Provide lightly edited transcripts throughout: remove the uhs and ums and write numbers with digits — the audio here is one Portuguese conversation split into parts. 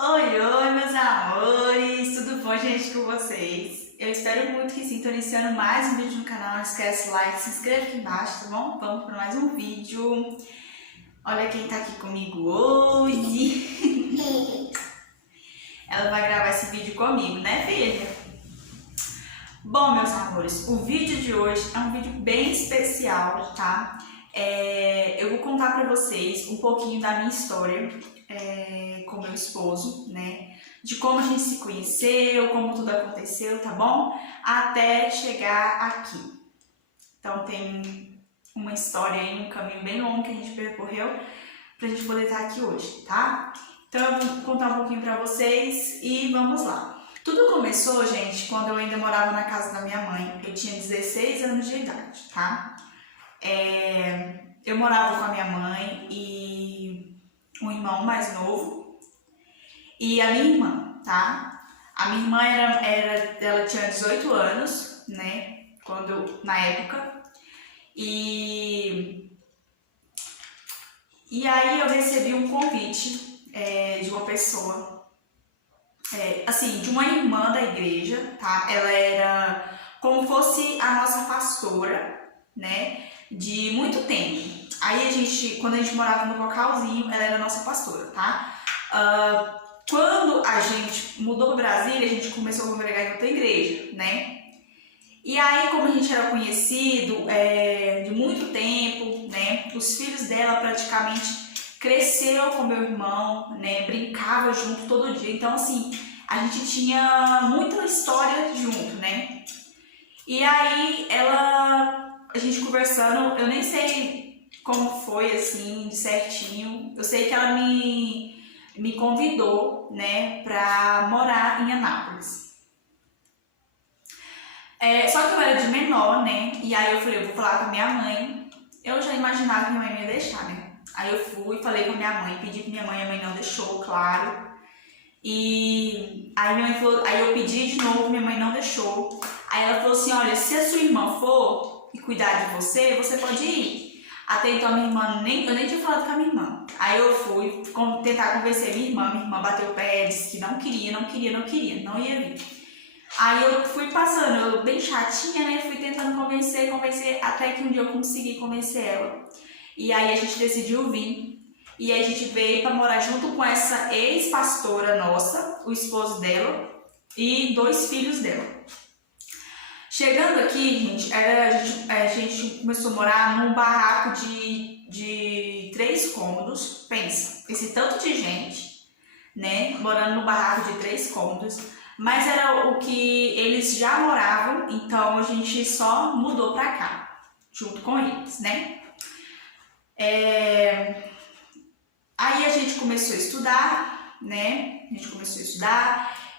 Oi, oi, meus amores! Tudo bom, gente, com vocês? Eu espero muito que sinta iniciando mais um vídeo no canal. Não esquece o like, se inscreve aqui embaixo, tá bom? Vamos para mais um vídeo. Olha quem tá aqui comigo hoje. Ela vai gravar esse vídeo comigo, né, filha? Bom, meus amores, o vídeo de hoje é um vídeo bem especial, tá? Eu vou contar pra vocês um pouquinho da minha história com meu esposo, né? De como a gente se conheceu, como tudo aconteceu, tá bom? Até chegar aqui. Então tem uma história aí, um caminho bem longo que a gente percorreu pra gente poder estar aqui hoje, tá? Então eu vou contar um pouquinho pra vocês e vamos lá. Tudo começou, gente, quando eu ainda morava na casa da minha mãe. Eu tinha 16 anos de idade, tá? Eu morava com a minha mãe e um irmão mais novo e a minha irmã, tá? A minha irmã ela tinha 18 anos, né? Na época. E aí eu recebi um convite de uma pessoa, assim, de uma irmã da igreja, tá? Ela era como fosse a nossa pastora, né? De muito tempo. Aí quando a gente morava no Cocalzinho, ela era a nossa pastora, tá? Quando a gente mudou para Brasília, a gente começou a congregar em outra igreja, né? E aí, como a gente era conhecido de muito tempo, né? Os filhos dela praticamente cresceram com meu irmão, né? Brincava junto todo dia. Então, assim, a gente tinha muita história junto, né? E aí, a gente conversando, eu nem sei como foi, assim, de certinho. Eu sei que ela me convidou, né, pra morar em Anápolis. Só que eu era de menor, né? E aí eu falei, eu vou falar com a minha mãe. Eu já imaginava que minha mãe me ia deixar, né? Aí eu fui, falei com a minha mãe, pedi pra minha mãe não deixou, claro. E aí minha mãe falou, aí eu pedi de novo, minha mãe não deixou. Aí ela falou assim, olha, se a sua irmã for e cuidar de você, você pode ir. Até então a minha irmã, eu nem tinha falado com a minha irmã. Aí eu fui tentar convencer minha irmã bateu o pé, disse que não queria, não ia vir. Aí eu fui passando, eu bem chatinha, né? Fui tentando convencer, até que um dia eu consegui convencer ela. E aí a gente decidiu vir. E aí a gente veio para morar junto com essa ex-pastora nossa, o esposo dela e 2 filhos dela. Chegando aqui, gente, a gente começou a morar num barraco de 3 cômodos. Pensa, esse tanto de gente, né? Morando no barraco de 3 cômodos. Mas era o que eles já moravam, então a gente só mudou pra cá, junto com eles, né? Aí a gente começou a estudar, né?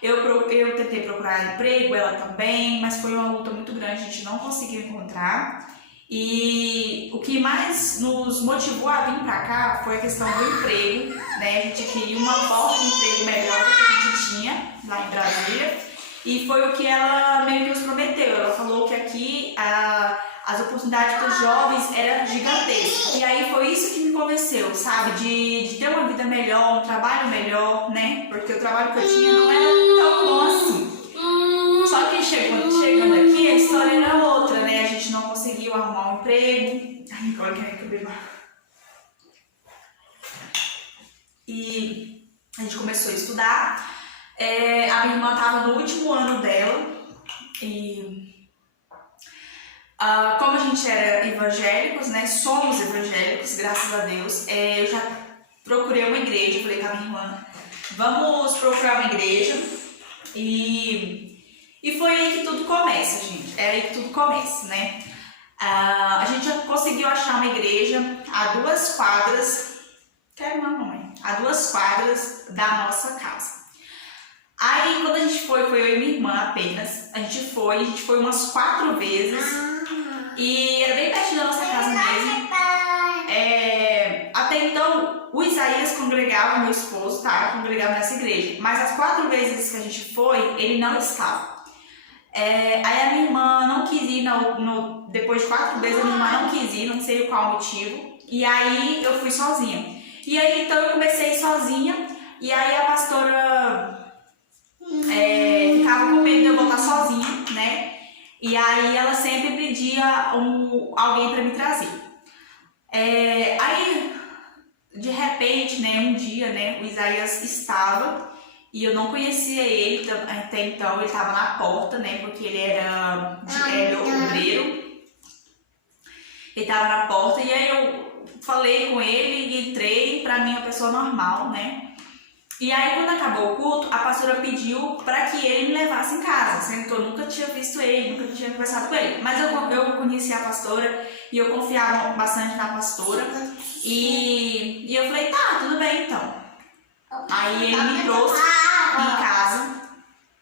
Eu tentei procurar emprego, ela também, mas foi uma luta muito grande, a gente não conseguiu encontrar. E o que mais nos motivou a vir pra cá foi a questão do emprego, né? A gente queria uma porta de emprego melhor do que a gente tinha lá em Brasília. E foi o que ela meio que nos prometeu. Ela falou que aqui as oportunidades para os jovens eram gigantescas. E aí foi isso que me convenceu, sabe? De ter uma vida melhor, um trabalho melhor, né? Porque o trabalho que eu tinha não era tão bom assim. Só que chegando aqui, a história era outra, né? A gente não conseguiu arrumar um emprego. Ai, agora que eu bebo. E a gente começou a estudar. A minha irmã estava no último ano dela. E como a gente era evangélicos, né? Somos evangélicos, graças a Deus. Eu já procurei uma igreja, falei com a minha irmã, vamos procurar uma igreja. E foi aí que tudo começa, gente. É aí que tudo começa, né? A gente já conseguiu achar uma igreja a 2 quadras. Quero uma mãe. A 2 quadras da nossa casa. Aí quando a gente foi eu e minha irmã apenas. A gente foi umas 4 vezes. E era bem perto da nossa casa mesmo. Até então, o Isaías congregava, meu esposo, tá? Congregava nessa igreja. Mas as 4 vezes que a gente foi, ele não estava. Aí a minha irmã não quis ir, depois de 4 vezes a minha irmã não quis ir, não sei qual motivo. E aí eu fui sozinha. E aí então eu comecei sozinha. E aí a pastora E aí ela sempre pedia alguém para me trazer. Aí, de repente, né, um dia, né, o Isaías estava e eu não conhecia ele até então. Ele estava na porta, né, porque ele era obreiro. Ele estava na porta e aí eu falei com ele e entrei. Pra mim, uma pessoa normal, né. E aí, quando acabou o culto, a pastora pediu para que ele me levasse em casa, sendo que eu nunca tinha visto ele, nunca tinha conversado com ele. Mas eu conhecia a pastora e eu confiava bastante na pastora. E eu falei, tá, tudo bem então. Aí ele me trouxe em casa.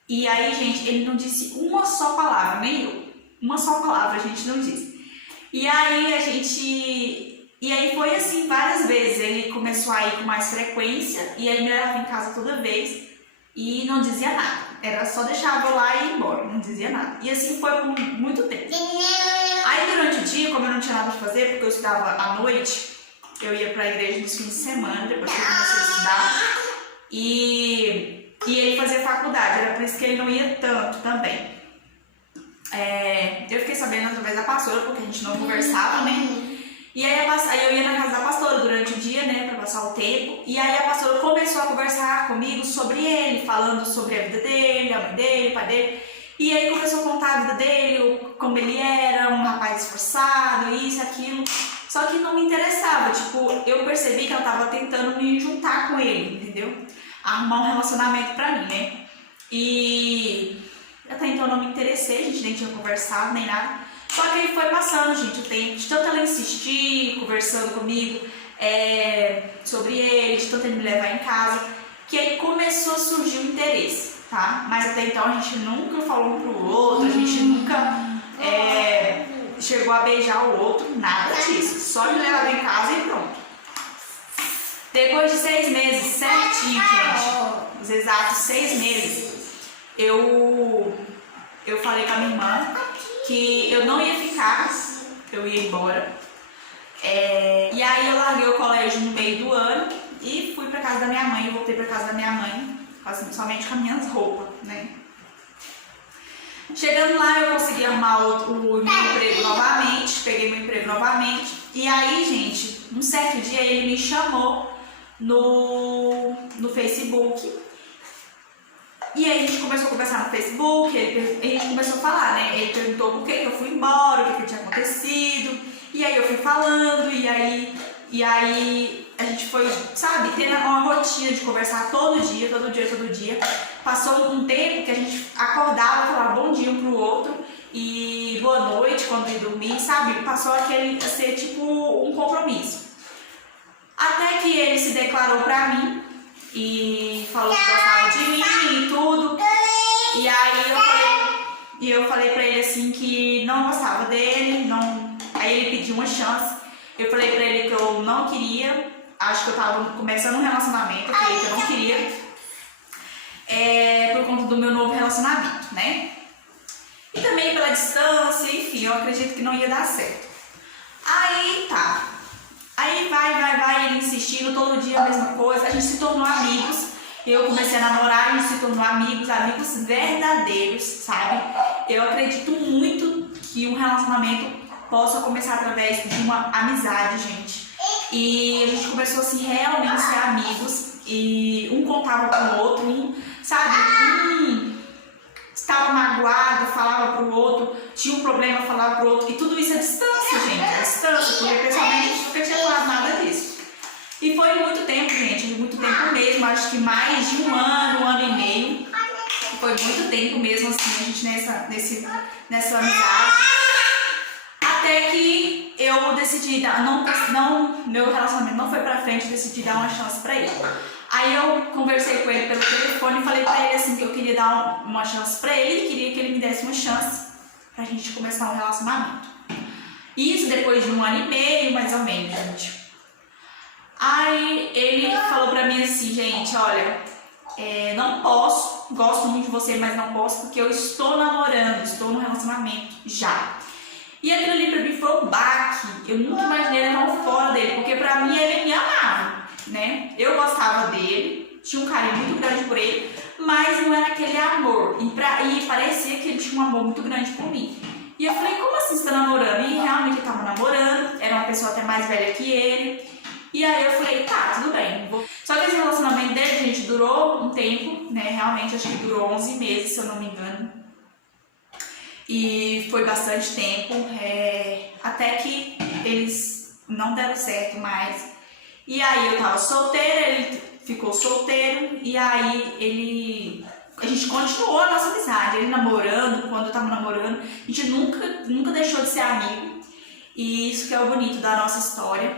E aí, gente, ele não disse uma só palavra, nem eu. Uma só palavra a gente não disse. E aí foi assim várias vezes. Ele começou a ir com mais frequência e ele me levava em casa toda vez e não dizia nada. Era só deixava eu lá e ir embora, não dizia nada. E assim foi por muito tempo. Aí durante o dia, como eu não tinha nada pra fazer, porque eu estudava à noite, eu ia pra igreja nos fins de semana, depois que eu comecei a estudar. E ele fazia faculdade, era por isso que ele não ia tanto também. Eu fiquei sabendo através da pastora, porque a gente não conversava, né? E aí eu ia na casa da pastora durante o dia, né, pra passar o tempo. E aí a pastora começou a conversar comigo sobre ele, falando sobre a vida dele, a mãe dele, o pai dele. E aí começou a contar a vida dele, como ele era, um rapaz esforçado, isso, aquilo. Só que não me interessava, tipo, eu percebi que ela tava tentando me juntar com ele, entendeu? Arrumar um relacionamento pra mim, né? E até então eu não me interessei, a gente nem tinha conversado, nem nada. Só que aí foi passando, gente, o tempo, de tanto ela insistir, conversando comigo sobre ele, de tanto ele me levar em casa, que aí começou a surgir o interesse, tá? Mas até então a gente nunca falou um pro outro, a gente nunca chegou a beijar o outro, nada disso. Só me levar em casa e pronto. Depois de 6 meses, certinho, gente, os exatos 6 meses, eu falei com a minha irmã que eu não ia ficar, eu ia embora. E aí eu larguei o colégio no meio do ano e fui pra casa da minha mãe. Eu voltei pra casa da minha mãe, somente com as minhas roupas, né? Chegando lá, eu consegui arrumar o meu emprego novamente, peguei meu emprego novamente. E aí, gente, um certo dia ele me chamou no Facebook. E aí a gente começou a conversar no Facebook, a gente começou a falar, né? Ele perguntou por que eu fui embora, o que tinha acontecido. E aí eu fui falando, e aí a gente foi, sabe, tendo uma rotina de conversar todo dia. Passou um tempo que a gente acordava, falava bom dia um pro outro e boa noite quando ia dormir, sabe? Passou a ser tipo um compromisso. Até que ele se declarou pra mim e falou que gostava de mim e tudo. E aí eu falei pra ele assim que não gostava dele, não. Aí ele pediu uma chance. Eu falei pra ele que eu não queria, acho que eu tava começando um relacionamento, eu falei que eu não queria, por conta do meu novo relacionamento, né? E também pela distância, enfim, eu acredito que não ia dar certo. Aí tá. Aí vai, ele insistindo, todo dia a mesma coisa, a gente se tornou amigos. Eu comecei a namorar, a gente se tornou amigos verdadeiros, sabe? Eu acredito muito que um relacionamento possa começar através de uma amizade, gente. E a gente começou assim, realmente a ser amigos. E um contava com o outro, estava magoado, falava pro outro, tinha um problema, falava pro outro. E tudo isso à distância, gente, à distância, porque pessoalmente a gente nunca tinha falado nada disso. E foi muito tempo, gente, muito tempo mesmo, acho que mais de um ano e meio. Foi muito tempo mesmo, assim, a gente nessa amizade. Até que eu decidi meu relacionamento não foi pra frente, decidi dar uma chance pra ele. Aí eu conversei com ele pelo telefone e falei pra ele assim que eu queria dar uma chance pra ele, queria que ele me desse uma chance pra gente começar um relacionamento. Isso depois de um ano e meio, mais ou menos, gente. Aí ele falou pra mim assim, gente, olha, não posso, gosto muito de você, mas não posso porque eu estou namorando, estou no relacionamento já. E aquilo ali pra mim foi um baque, eu nunca imaginei ele tão fora dele, porque pra mim ele me amava, né? Eu gostava dele, tinha um carinho muito grande por ele, mas não era aquele amor, e parecia que ele tinha um amor muito grande por mim. E eu falei, como assim você tá namorando? E realmente ele tava namorando, era uma pessoa até mais velha que ele. E aí eu falei, tá, tudo bem. Só que esse relacionamento dele, gente, durou um tempo, né? Realmente acho que durou 11 meses, se eu não me engano. E foi bastante tempo, até que eles não deram certo mais. E aí eu tava solteira, ele ficou solteiro, e aí a gente continuou a nossa amizade, ele namorando, quando eu tava namorando, a gente nunca deixou de ser amigo. E isso que é o bonito da nossa história.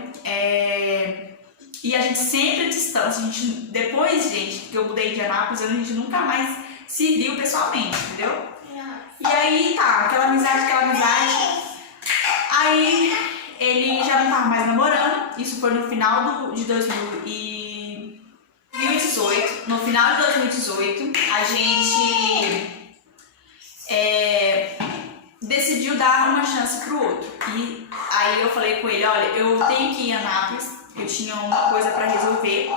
E a gente sempre à distância, depois, gente, que eu mudei de Anápolis, a gente nunca mais se viu pessoalmente, entendeu? E aí tá, aquela amizade. Aí ele já não tava mais namorando, isso foi no final de 2018. No final de 2018, a gente decidiu dar uma chance pro outro. E aí eu falei com ele, olha, eu tenho que ir em Anápolis, eu tinha uma coisa pra resolver.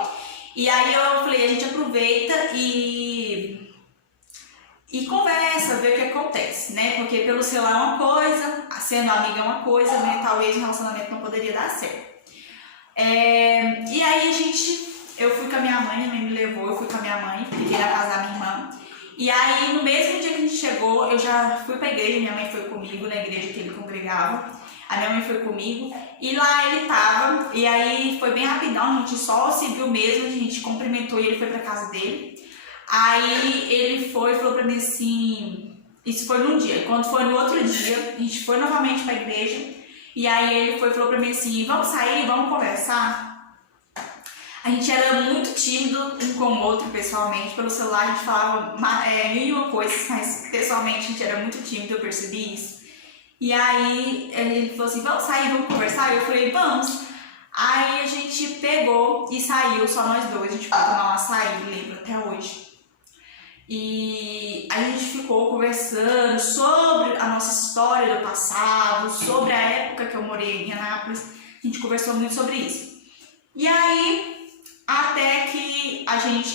E aí eu falei, a gente aproveita e conversa, vê o que acontece, né? Porque pelo celular é uma coisa, sendo amiga é uma coisa, né? Talvez o relacionamento não poderia dar certo. E aí eu fui com a minha mãe me levou, eu fui com a minha mãe, fiquei na casa da minha irmã. E aí no mesmo dia que a gente chegou, eu já fui pra igreja, minha mãe foi comigo na igreja que ele congregava. A minha mãe foi comigo e lá ele tava, e aí foi bem rapidão, a gente só se viu mesmo, a gente cumprimentou e ele foi pra casa dele. Aí ele falou pra mim assim, isso foi num dia, quando foi no outro dia, a gente foi novamente pra igreja, e aí ele falou pra mim assim, vamos sair, vamos conversar? A gente era muito tímido um com o outro pessoalmente, pelo celular a gente falava mil e uma coisas, mas pessoalmente a gente era muito tímido, eu percebi isso. E aí ele falou assim, vamos sair, vamos conversar? Eu falei, vamos. Aí a gente pegou e saiu, só nós dois, a gente foi tomar um açaí, lembro até hoje. E a gente ficou conversando sobre a nossa história do passado, sobre a época que eu morei em Anápolis. A gente conversou muito sobre isso. E aí, até que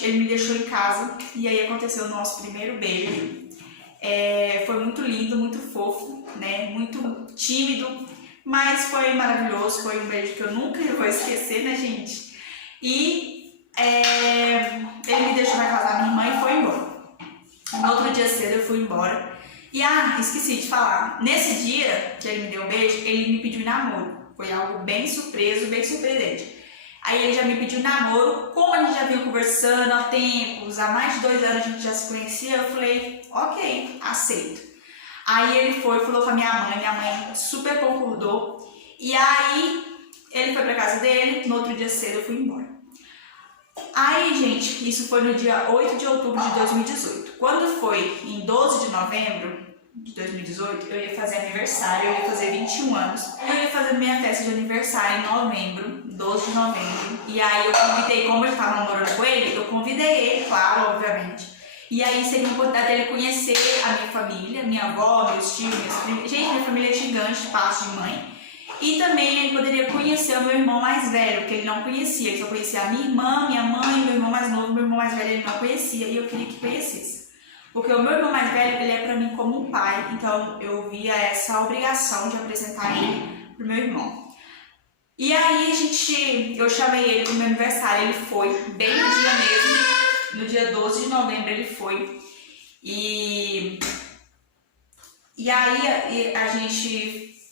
ele me deixou em casa e aí aconteceu o nosso primeiro beijo. Foi muito lindo, muito fofo, né? Muito tímido, mas foi maravilhoso. Foi um beijo que eu nunca vou esquecer, né, gente? E ele me deixou na casa da minha irmã e foi embora. No outro dia cedo eu fui embora. E esqueci de falar. Nesse dia que ele me deu um beijo, ele me pediu namoro. Foi algo bem surpreso, bem surpreendente. Aí ele já me pediu namoro. Como a gente já vinha conversando há tempos, há mais de 2 anos a gente já se conhecia, eu falei, ok, aceito. Aí ele falou com a minha mãe super concordou. E aí ele foi pra casa dele, no outro dia cedo eu fui embora. Aí, gente, isso foi no dia 8 de outubro de 2018. Quando foi em 12 de novembro de 2018, eu ia fazer aniversário, eu ia fazer 21 anos. Eu ia fazer minha festa de aniversário em novembro, 12 de novembro. E aí eu convidei, como eu estava namorando com ele, eu convidei ele, claro, obviamente. E aí seria uma oportunidade dele conhecer a minha família, minha avó, meus tios, minhas primas. Gente, minha família é gigante, de parte de mãe. E também ele poderia conhecer o meu irmão mais velho, porque ele não conhecia. Ele só conhecia a minha irmã, minha mãe, meu irmão mais novo, meu irmão mais velho ele não conhecia. E eu queria que conhecesse. Porque o meu irmão mais velho, ele é pra mim como um pai. Então eu via essa obrigação de apresentar ele pro meu irmão. E aí eu chamei ele pro meu aniversário, ele foi, bem no dia mesmo, no dia 12 de novembro ele foi. E aí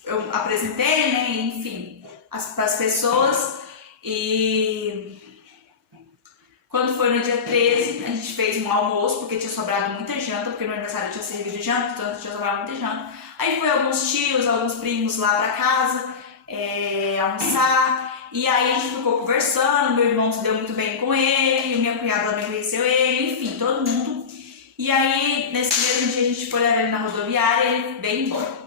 eu apresentei, né, enfim, para as pessoas. E quando foi no dia 13, a gente fez um almoço, porque tinha sobrado muita janta, porque no aniversário eu tinha servido janta, então tinha sobrado muita janta. Aí foi alguns tios, alguns primos lá pra casa almoçar. E aí a gente ficou conversando, meu irmão se deu muito bem com ele, minha cunhada também conheceu ele, enfim, todo mundo. E aí, nesse mesmo dia, a gente foi levar ele na rodoviária e ele veio embora.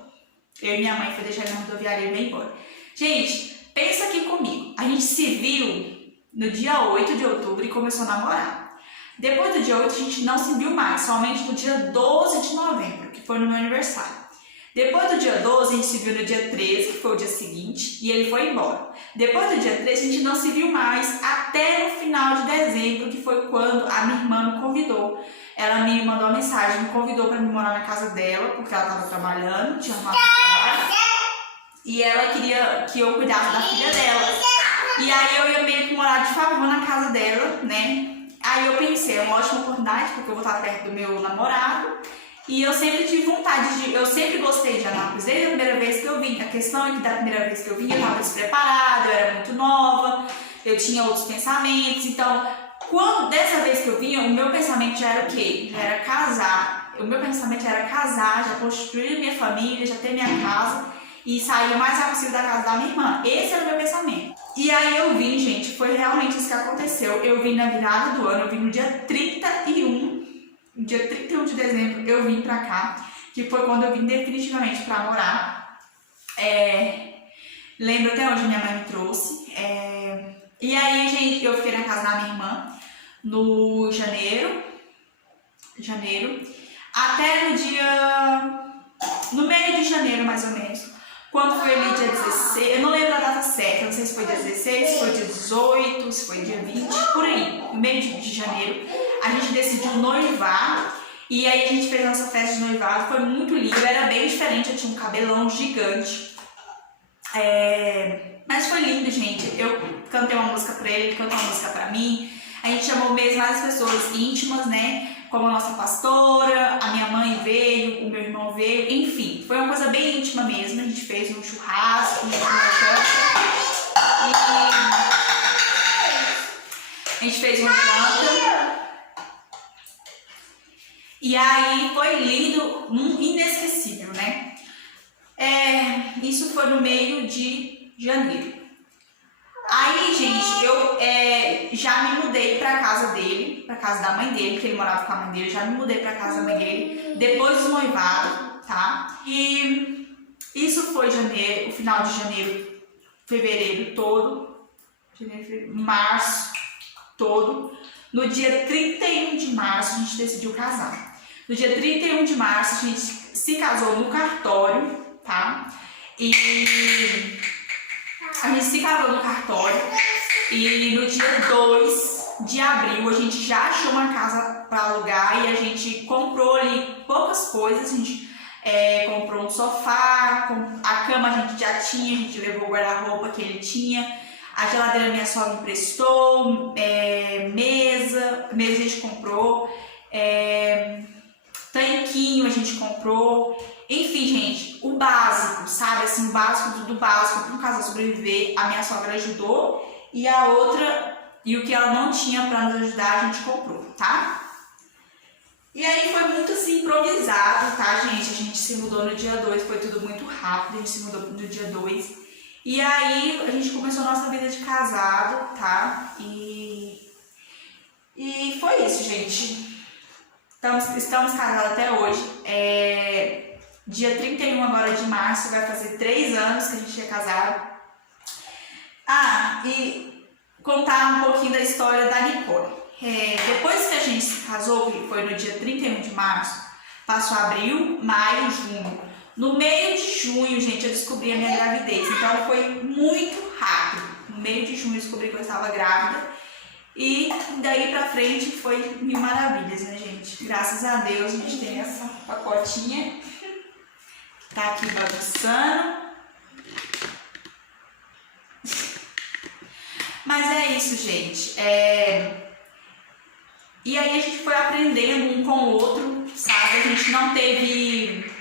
Eu e minha mãe foi deixar ele na rodoviária e ele veio embora. Gente, pensa aqui comigo. A gente se viu no dia 8 de outubro e começou a namorar. Depois do dia 8 a gente não se viu mais, somente no dia 12 de novembro, que foi no meu aniversário. Depois do dia 12, a gente se viu no dia 13, que foi o dia seguinte, e ele foi embora. Depois do dia 13, a gente não se viu mais até no final de dezembro, que foi quando a minha irmã me convidou. Ela me mandou uma mensagem, me convidou para me morar na casa dela, porque ela estava trabalhando, tinha arrumado trabalho, e ela queria que eu cuidasse da filha dela. E aí eu ia meio que morar de favor na casa dela, né? Aí eu pensei, é uma ótima oportunidade, porque eu vou estar perto do meu namorado. E eu sempre tive vontade eu sempre gostei de Anápolis, desde a primeira vez que eu vim. A questão é que da primeira vez que eu vim, eu estava despreparada, eu era muito nova, eu tinha outros pensamentos. Então, dessa vez que eu vim, o meu pensamento já era o quê? Já era casar. O meu pensamento já era casar, já construir minha família, já ter minha casa e sair o mais rápido possível da casa da minha irmã. Esse era o meu pensamento. E aí eu vim, gente, foi realmente isso que aconteceu. Eu vim na virada do ano, eu vim no dia 31. No dia 31 de dezembro eu vim pra cá, que foi quando eu vim definitivamente pra morar. Lembro até onde minha mãe me trouxe. E aí, gente, eu fiquei na casa da minha irmã no janeiro, até no meio de janeiro, mais ou menos. Quando foi ali dia 16, eu não lembro a data certa, não sei se foi dia 16, se foi dia 18, se foi dia 20, por aí, no meio de janeiro. A gente decidiu noivar e aí a gente fez nossa festa de noivado, foi muito lindo, era bem diferente, eu tinha um cabelão gigante. Mas foi lindo, gente. Eu cantei uma música pra ele cantou uma música pra mim. A gente chamou mesmo várias pessoas íntimas, né? Como a nossa pastora, a minha mãe veio, o meu irmão veio, enfim, foi uma coisa bem íntima mesmo. A gente fez um churrasco, a gente fez uma janta. E aí foi lindo, inesquecível, né? Isso foi no meio de janeiro. Aí, gente, eu já me mudei pra casa dele, pra casa da mãe dele, porque ele morava com a mãe dele, já me mudei pra casa da mãe dele, depois do noivado, tá? E isso foi janeiro, o final de janeiro, fevereiro todo, março todo. No dia 31 de março, a gente decidiu casar. No dia 31 de março, a gente se casou no cartório, tá? E a gente se casou no cartório e no dia 2 de abril a gente já achou uma casa para alugar e a gente comprou ali poucas coisas. A gente comprou um sofá, a cama a gente já tinha, a gente levou o guarda-roupa que ele tinha, a geladeira minha sogra emprestou, mesa a gente comprou, tanquinho a gente comprou. Enfim, gente, o básico, sabe? Assim, o básico do básico para um casal sobreviver, a minha sogra ajudou e a outra, e o que ela não tinha para nos ajudar, a gente comprou, tá? E aí foi muito assim improvisado, tá, gente? A gente se mudou no dia 2, foi tudo muito rápido, a gente se mudou no dia 2. E aí a gente começou a nossa vida de casado, tá? E foi isso, gente. Estamos casados até hoje. Dia 31 agora de março, vai fazer 3 anos que a gente é casado. E contar um pouquinho da história da Nicole. Depois que a gente se casou, que foi no dia 31 de março, passou abril, maio, junho. No meio de junho, gente, eu descobri a minha gravidez. Então foi muito rápido. No meio de junho eu descobri que eu estava grávida. E daí pra frente foi mil maravilhas, né, gente? Graças a Deus a gente tem essa pacotinha. Tá aqui bagunçando. Mas é isso, gente. E aí a gente foi aprendendo um com o outro, sabe? A gente não teve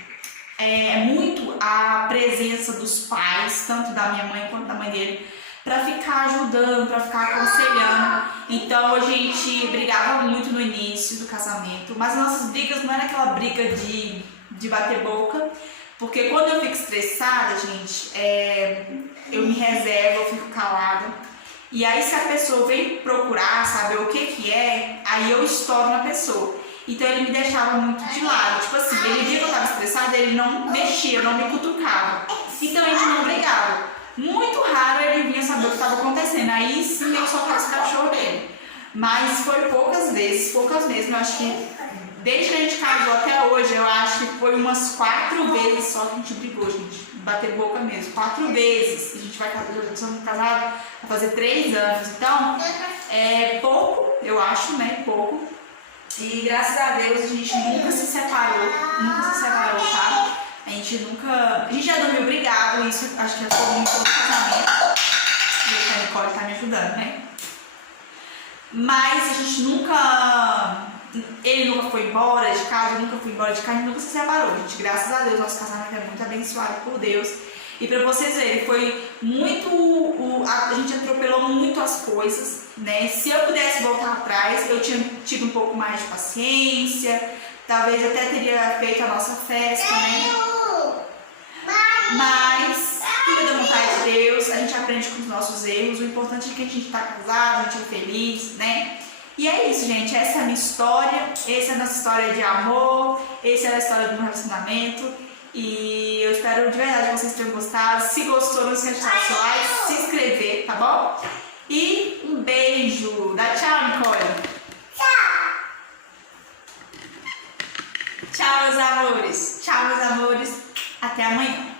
muito a presença dos pais, tanto da minha mãe quanto da mãe dele, pra ficar ajudando, pra ficar aconselhando. Então a gente brigava muito no início do casamento, mas as nossas brigas não era aquela briga de bater boca. Porque quando eu fico estressada, gente, eu me reservo, eu fico calada. E aí se a pessoa vem procurar saber o que é, aí eu estouro na pessoa. Então ele me deixava muito de lado. Tipo assim, ele via que eu estava estressada, ele não mexia, não me cutucava. Então a gente não brigava. Muito raro ele vinha saber o que estava acontecendo. Aí sim eu soltava esse cachorro dele. Mas foi poucas vezes mesmo. Eu acho que desde que a gente casou até hoje, eu acho que foi umas 4 vezes só que a gente brigou, gente. Bater boca mesmo. 4 vezes. A gente vai casar, vai fazer 3 anos. Então, é pouco, eu acho, né? Pouco. E graças a Deus a gente nunca se separou. Nunca se separou, tá? A gente já dormiu brigado, isso acho que é comum em todo casamento. A Nicole tá me ajudando, né? Mas a gente nunca. Ele nunca foi embora de casa, eu nunca fui embora de casa, a gente nunca se separou, gente. Graças a Deus, nosso casamento é muito abençoado por Deus. E pra vocês verem, foi muito. A gente atropelou muito as coisas, né? Se eu pudesse voltar atrás, eu tinha tido um pouco mais de paciência, talvez até teria feito a nossa festa, né? Mas tudo é da vontade de Deus, a gente aprende com os nossos erros. O importante é que a gente tá casado, a gente é feliz, né? E é isso, gente. Essa é a minha história. Essa é a nossa história de amor. Essa é a história do meu relacionamento. E eu espero de verdade que vocês tenham gostado. Se gostou, não esqueça de deixar o seu like, se inscrever, tá bom? E um beijo. Dá tchau, Nicole. Tchau. Tchau, meus amores. Tchau, meus amores. Até amanhã.